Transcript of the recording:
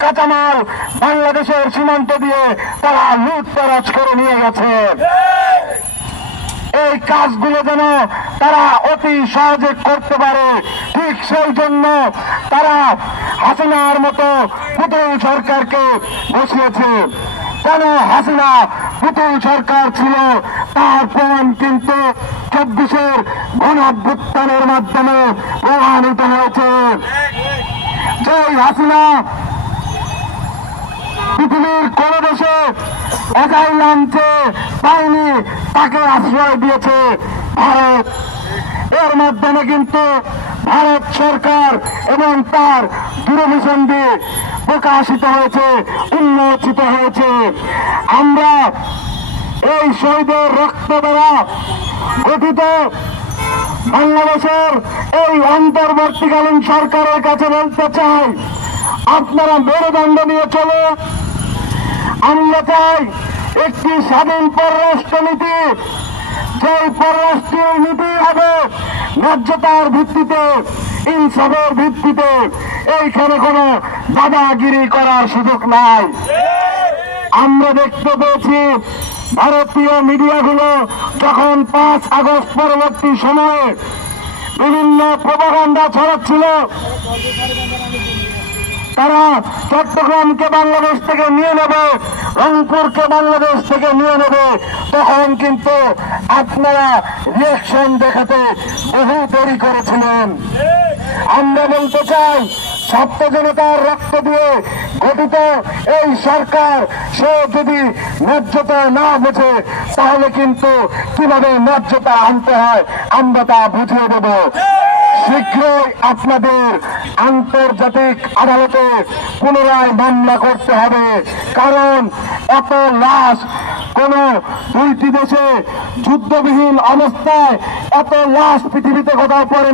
কাঁচামাল বাংলাদেশের সীমান্ত দিয়ে তারা লুটতরাজ করে নিয়ে গেছে। এই কাজগুলো যেন তারা অতি সহজে করতে পারে, ঠিক সেই জন্য তারা হাসিনার মতো পুতুল সরকারকে বসিয়েছে। কেন হাসিনা পুতুল সরকার ছিল তার প্রমাণ কিন্তু 24-এর গণঅভ্যুত্থানের মাধ্যমে প্রমাণিত হয়েছে। যে হাসিনা পৃথিবীর কোন দেশে অ্যাসাইলাম পায়নি, তাকে আশ্রয় দিয়েছে ভারত। এর মাধ্যমে কিন্তু ভারত সরকার এবং তার দূরভিসন্ধি প্রকাশিত হয়েছে, উন্মোচিত হয়েছে। আমরা এই শহীদের রক্ত দ্বারা গঠিত বাংলাদেশের এই অন্তর্বর্তীকালীন সরকারের কাছে বলতে চাই, আপনারা মেরুদণ্ড নিয়ে চলে। আমরা চাই একটি স্বাধীন পররাষ্ট্রনীতি, যে পররাষ্ট্রীয় নীতি হবে ন্যায্যতার ভিত্তিতে, ইনসাফের ভিত্তিতে। এইখানে কোনো দাদাগিরি করার সুযোগ নাই। আমরা দেখতে পেয়েছি ভারতীয় মিডিয়াগুলো যখন 5 আগস্ট পরবর্তী সময়ে বিভিন্ন প্রপাগান্ডা ছড়াচ্ছিল, তারা চট্টগ্রামকে বাংলাদেশ থেকে নিয়ে নেবে, রংপুরকে বাংলাদেশ থেকে নিয়ে নেবে, তখন কিন্তু আপনারা রিয়েকশন দেখাতে বহু দেরি করেছিলেন। আমরা বলতে চাই, ছাত্র জনতার রক্ত দিয়ে গঠিত এই সরকার, সে যদি ন্যায্যতা না বোঝে তাহলে কিন্তু কিভাবে ন্যায্যতা আনতে হয় আমরা তা বুঝিয়ে দেব। শীঘ্রই আপনাদের আন্তর্জাতিক আদালতে পুনরায় মামলা করতে হবে, কারণ এত লাশ কোন 2টি দেশে যুদ্ধবিহীন অবস্থায় এত লাশ পৃথিবীতে কোথাও পড়েনি।